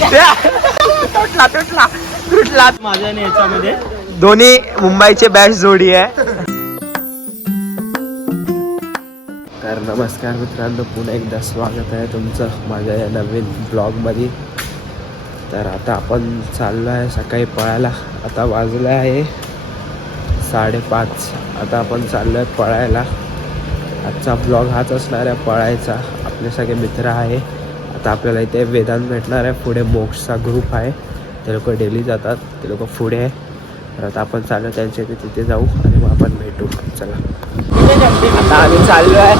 तुटला तुटला तुटला माझ्या आणि याच्यामध्ये दोन्ही मुंबईचे बॅच जोडी आहे. तर नमस्कार मित्रांनो, पुन्हा एकदा स्वागत आहे तुमचं माझ्या या नवीन ब्लॉगमध्ये. तर आता आपण चाललो आहे सकाळी पळायला. आता वाजलं आहे 5:30. आता आपण चाललो आहे पळायला. आजचा ब्लॉग हाच असणार आहे पळायचा. आपले सगळे मित्र आहे. आता आपल्याला इथे वेदांत भेटणार आहे. पुढे मोक्षचा ग्रुप आहे, ते लोक डेली जातात, ते लोक पुढे आहे. तर आता आपण चाललो त्यांच्या तिथे जाऊ आणि मग आपण भेटू. चला आता आम्ही चाललो आहे.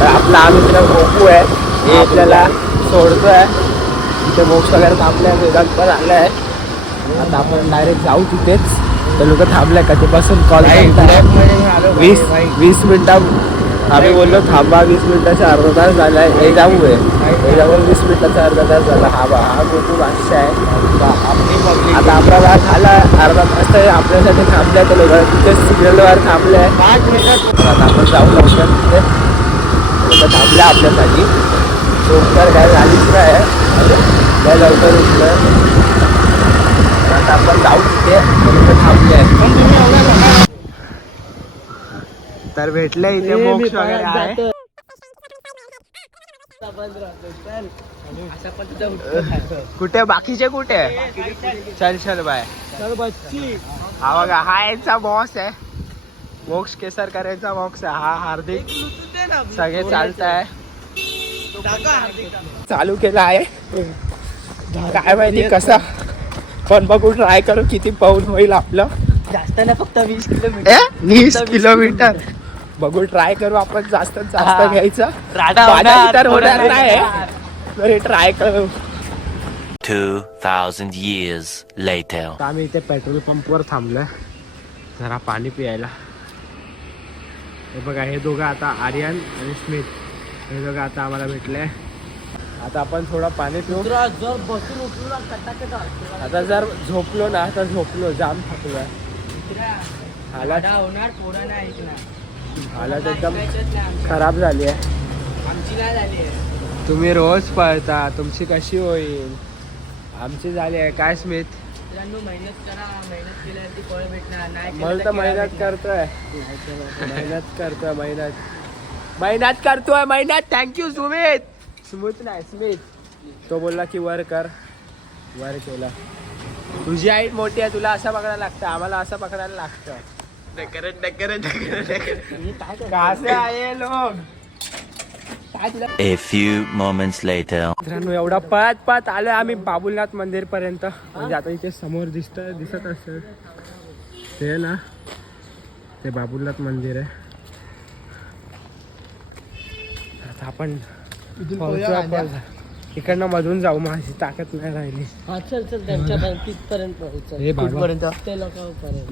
तर आपला हा मित्र गोपू आहे, हे आपल्याला सोडतो आहे. तिथे मोक्ष वगैरे थांबले आहे, वेदांत पण आलं आहे. आता आपण डायरेक्ट जाऊ तिथेच. ते लोक थांबले कधीपासून कॉल करतात. 20 मिनटं आम्ही बोललो थांबा, 20 मिनिटाचा अर्धा तास झाला आहे. हे जाऊ आहे, हे जाऊन 20 मिनिटाचा अर्धा तास झाला. हा गोपू बादशाह आहे. आता आपला वेळ झाला अर्धा तास, तर आपल्यासाठी थांबले आहे. ते लोक तिथेच सिग्नलवर थांबले आहे. 5 मिनिटात आता आपण जाऊ लवकर. तिथे लोक थांबले आपल्यासाठी. तर काय झालीच नाही काय लवकर उठलं. आता आपण जाऊ तिथे, लोक थांबले आहेत. तर भेटले इथे मोक्ष वगैरे आहे. कुठे बाकीचे कुठे? चल बाय. हा बघा, हा याचा बॉस आहे. मोक्ष केसर करायचा बॉक्स आहे हा. हार्दिक सगळे चालत आहे. चालू केला आहे. काय माहिती कसा, पण बघू ट्राय करू किती पाऊल होईल आपलं. जास्त नाही, फक्त 20 किलोमीटर बघू ट्राय करू आपण. जास्त घ्यायचं तर होणार नाही, तरी ट्राय करू. 2000 years later. आम्ही इथे पेट्रोल पंपवर थांबलोय जरा पाणी पियायला. हे बघा, हे दोघं आता आर्यन आणि स्मित, हे दोघं आता आम्हाला भेटले. आता आपण थोडं पाणी पिऊ. जर बसून उठलो आता जर झोपलो ना तर झोपलो, जाम थकलोय. हालत एकदम खराब झाली आहे. आमची नाही झाली आहे. तुम्ही रोज पळता, तुमची कशी होईल? आमची झाली आहे. काय स्मित? मेहनत करा, मेहनत केल्यावरती फळ भेटणार. नाही मला तर मेहनत करतोय. मेहनत. थँक्यू सुमित. स्मित तो बोलला की वर कर, वर केला. तुझी हाईट मोठी आहे, तुला असं पकडायला लागतं, आम्हाला असं पकडायला लागतं. कसे आहे लोक? A few moments later. मित्रांनो, एवढा पळत आलोय आम्ही बाबुलनाथ मंदिर पर्यंत. म्हणजे आता इथे समोर दिसत असेल ते ना, ते बाबुलनाथ मंदिर आहे. आता आपण इकडनं मधून जाऊ, माझी ताकद नाही राहिली.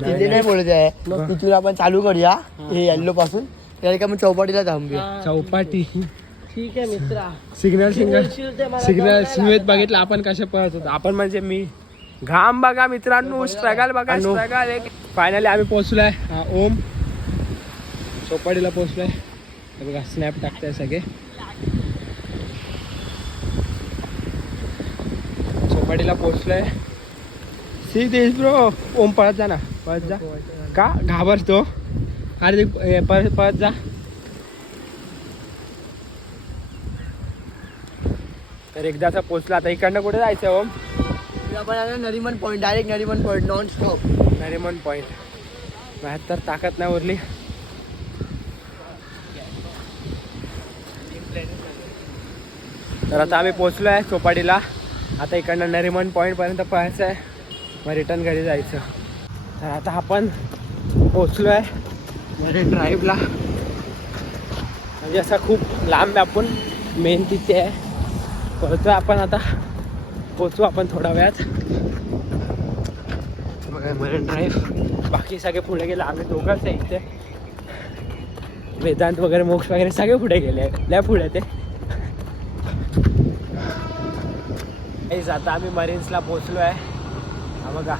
तिथे नाही बोलत आहे, तिथून आपण चालू करूया. हे येल्लो पासून त्याला का मग चौपाटीला थांबूया. चौपाटी ठीक आहे मित्रा. सिग्नल स्मित बघितलं आपण कसे पळत होतो आपण, म्हणजे मी. घाम बघा मित्रांनो, स्ट्रगल बघा, स्ट्रगल. एक फायनली आम्ही पोहोचलोय. हा ओम चौपाटीला पोहोचलोय. बघा स्नॅप टाकताय सगळे. चौपाटीला पोहोचलोय. See this bro. ओम पळत जा ना, पळत जा. का घाबरतो? अरे पळत जा. तर एकदाचा पोहोचला. आता इकडनं कुठे जायचं ओम? आपण Nariman point, direct Nariman point, non stop Nariman point. माझ्यात तर ताकद नाही उरली. तर आता आम्ही पोहोचलो आहे चौपाटीला. आता इकडनं नरिमन पॉईंट पर्यंत पळायचं आहे, मग रिटर्न घरी जायचं. तर आता आपण पोहोचलो आहे मरीन ड्राईव्हला. म्हणजे असं खूप लांब आपण मेन तिथे आहे. पोहोचतोय आपण आता, पोहोचू आपण थोड्या वेळात. बघा मरीन ड्राईव्ह. बाकी सगळे पुढे गेले, आम्ही दोघंच आहे इथे. वेदांत वगैरे मोक्ष वगैरे सगळे पुढे गेले, लय पुढे ते. आता आम्ही मरीन्सला पोहोचलो आहे. हा बघा,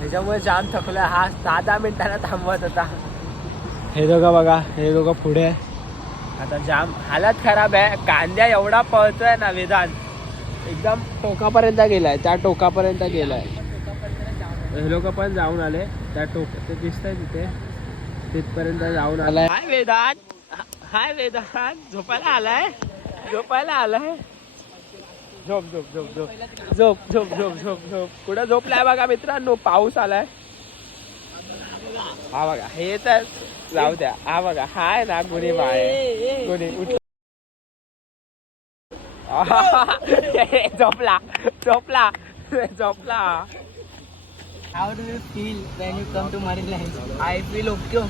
त्याच्यामुळे जाम थकलोय. हा 10 मिनिटांना थांबवत होता. हे दोघं बघा, हे दोघं पुढे आहे. आता जाम हालत खराब आहे. कांद्या एवढा पळतोय ना वेदांत, एकदम टोकापर्यंत गेलाय, त्या टोकापर्यंत गेलाय. हे लोक पण जाऊन आले त्या ते दिसतंय तिथे, तिथपर्यंत जाऊन आलाय. हाय वेदांत, हाय वेदांत, झोपायला आलाय, झोपायला आलाय. झोप झोप झोप झोप झोप झोप झोप झोप झोप. कुठं झोपलाय बघा मित्रांनो, पाऊस आलाय. हा बघा, हे तर जाऊ द्या. हा बघा, हाय ना गुणी बाय गुणी उठ. झोपला झोपला झोपला. How do you feel when you come to Marine Lines? I feel okay.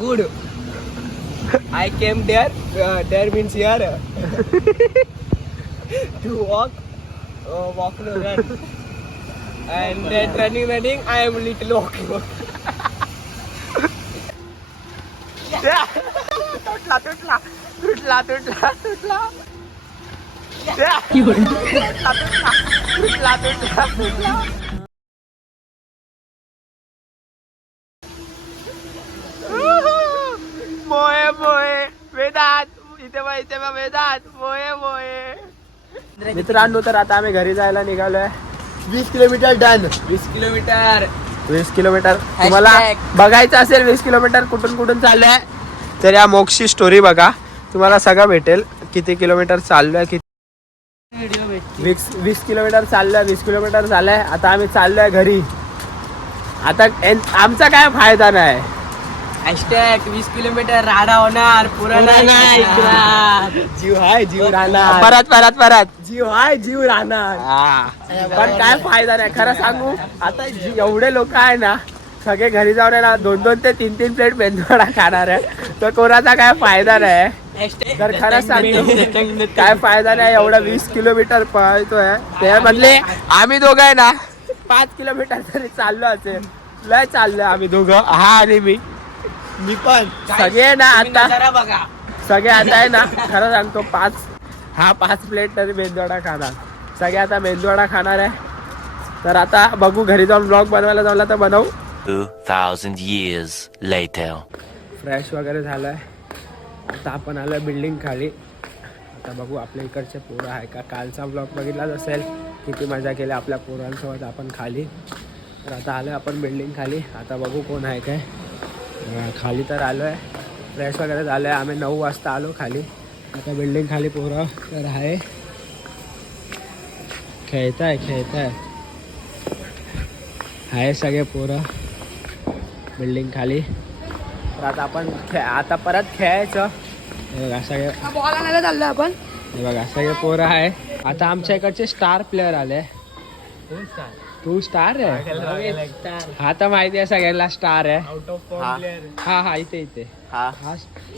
Good. I came there. There means here to walk, walk no run. And then running. I am little walking. तुटला तुटला तुटला तुटला तुटला तुटला तुटला तुटला. मोये मोये वेदांत इथे बघ, इथे बघ वेदांत, मोये मोये. मित्रांनो, तर आता आम्ही घरी जायला निघालोय. 20 किलोमीटर डन. 20 किलोमीटर तुम्हाला बघायचं असेल 20 किलोमीटर कुठून कुठून चाललंय तर या मोक्षची स्टोरी बघा, तुम्हाला सगळं भेटेल. किती किलोमीटर चाललोय, किती 20 किलोमीटर चाललोय, 20 किलोमीटर झालंय. आता आम्ही चाललोय घरी. आता आमचा काय फायदा नाही. # 20 किलोमीटर राडा होणार, पुरा नाही. जीव हाय जीव राहणार, परत परत परत जीव हाय जीव राहणार. पण काय फायदा नाही खरं सांगू. आता एवढे लोक आहे ना, सगळे घरी जाऊन आहे ना 2-2 ते 3-3 प्लेट मेंदूवडा खाणार आहे, तर कोणाचा काय फायदा नाही. तर खरंच सांगतो काय फायदा नाही. एवढा 20 किलोमीटर पळतोय, त्यामधले आम्ही दोघं आहे ना 5 किलोमीटर तरी चाललो असेल. लय चाललोय आम्ही दोघं, हा आणि मी पण. सगळे ना आता बघा, सगळे आता आहे ना खरं सांगतो 5 प्लेट तरी मेंदूवडा खाणार. सगळे आता मेंदूवडा खाणार आहे. तर आता बघू, घरी जाऊन ब्लॉग बनवायला जमला तर बनवू. 2000 years later. फ्रेश वगैरे झालंय. आता आपण आलोय बिल्डिंग खाली. आता बघू आपल्या इकडचे पोरं आहे का. कालचा ब्लॉग बघितलाच असेल, किती मजा केली आपल्या पोरांसोबत आपण खाली. तर आता आलोय आपण बिल्डिंग खाली. आता बघू कोण आहे काय. खाली तर आलोय, फ्रेश वगैरे झालंय. आम्ही 9 वाजता आलो खाली. आता बिल्डिंग खाली पोरं तर आहे, खेळताय आहे सगळे पोरं बिल्डिंग खाली. तर आता आपण आता परत खेळायचं. हे बघा सगळे बॉल आणायला चाललोय आपण. हे बघा सगळे पोरं आहे. आता आमच्या इकडचे स्टार प्लेअर आले. तू स्टार आहे, हा तर माहिती आहे सगळ्यांना स्टार आहे. हा हा इथे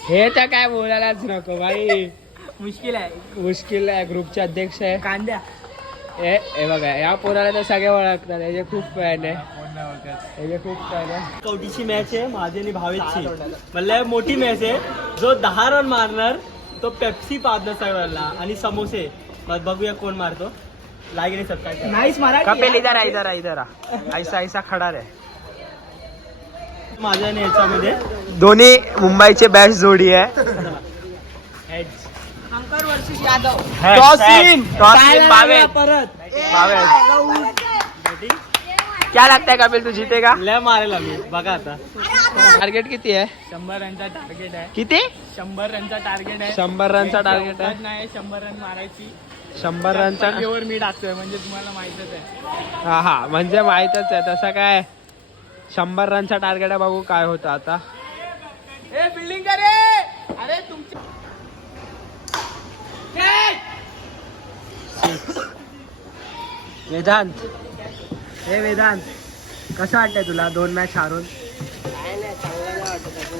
हे तर काय बोलायलाच नको भाई. मुश्किल आहे. ग्रुपचे अध्यक्ष आहे कांद्या. हे बघा या पोराला तर सगळे ओळखतात. याचे खूप फॅन आहे, कवडीची मॅच आहे माझी आणि भावेची. म्हणजे मोठी मॅच आहे. जो 10 रन मारणार तो पेप्सी पाजणार सगळ्यांना आणि समोसे. बघूया कोण मारतो. लाईक आणि सबस्क्राइब नाहीच मारा. कपिल इधर ऐसा खडा रे. माझ्या आणि याच्यामध्ये दोन्ही मुंबईचे बेस्ट जोडी आहे. शंकर वर्षिश यादव. टॉसिन परत क्या लगता है कपिल, तू जीतेगा? लय मारेल आम्ही. बघा आता टार्गेट किती आहे? 100 रनचा टार्गेट आहे. किती? 100 रनचा टार्गेट आहे. 100 रनचा टार्गेट आहे. नाही 100 रन मारायची. 100 रनचा मी टाकतोय म्हणजे तुम्हाला माहितच आहे. हा म्हणजे माहितच आहे. तसं काय 100 रनचा टार्गेट आहे. बघू काय होतं आता. बिल्डिंग करे. अरे तुमची वेदांत, हे वेदांत कसं वाटतंय तुला 2 मॅच हारून?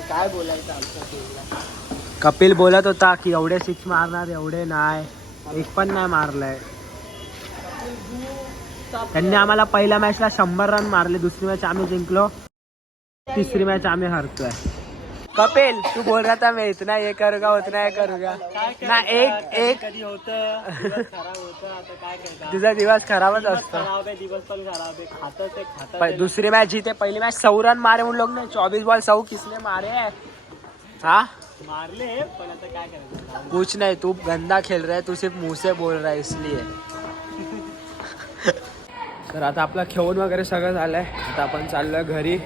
काय बोलायचं आमच्या टीमला. कपिल बोलत होता की एवढे 6 मारणार, एवढे नाही, एक पण नाही मारलाय. त्यांनी आम्हाला पहिल्या मॅचला 100 रन मारले, दुसरी मॅच आम्ही जिंकलो, तिसरी मॅच आम्ही हरतोय. कपिल तू बोल रहा था मैं इतना ये करूंगा उतना ये करूंगा ना. एक कधी होतं खराब होतं. आता काय करता, तुझा दिवस खराबच असतो. खराब आहे, दिवस पण खराब आहे. खातच दूसरी मैच जीते, पहली मैच 100 रन मारे उन लोग ने. 24 बॉल 100 किसने मारे है? हाँ मारले पण आता काय करायचं. कुछ नहीं, तू गंदा खेल रहा है, तू सिर्फ मुंह से बोल रहा है इसलिए. तर आता आपला खेळून वगैरे सगळं झालंय. आता आपण चाललोय घरी.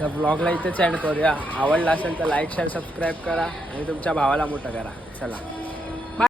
तर ब्लॉगला इथेच एंड करूया. आवडला असेल तर लाईक शेअर सबस्क्राईब करा आणि तुमच्या भावाला मोठं करा. चला.